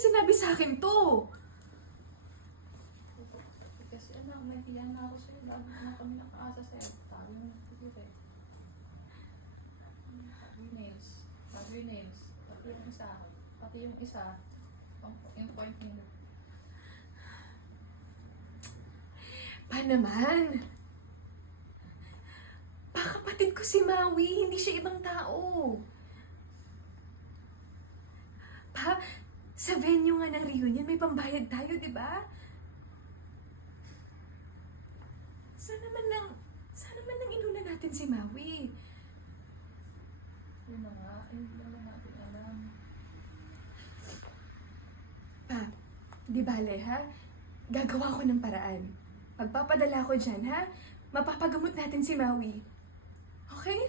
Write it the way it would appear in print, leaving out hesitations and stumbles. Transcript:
naman sinabi sa akin to? Kasi anak, may tiyan na ako sa'yo. Lagi na kami nakaasa sa'yo. Tayo na siguro eh. Bagay nails. Bagay nails. Pati yung isa. Pati yung isa. Yung point finger. Pa naman? Pa, kapatid ko si Maui, hindi siya ibang tao. Pa, sa venue nga ng reunion, may pambayad tayo, di ba? Sana man lang inuna natin si Maui. Yun na nga. Hindi naman natin alam. Pa, di bale ha? Gagawa ko ng paraan. Magpapadala ko dyan ha? Mapapagamot natin si Maui. Okay?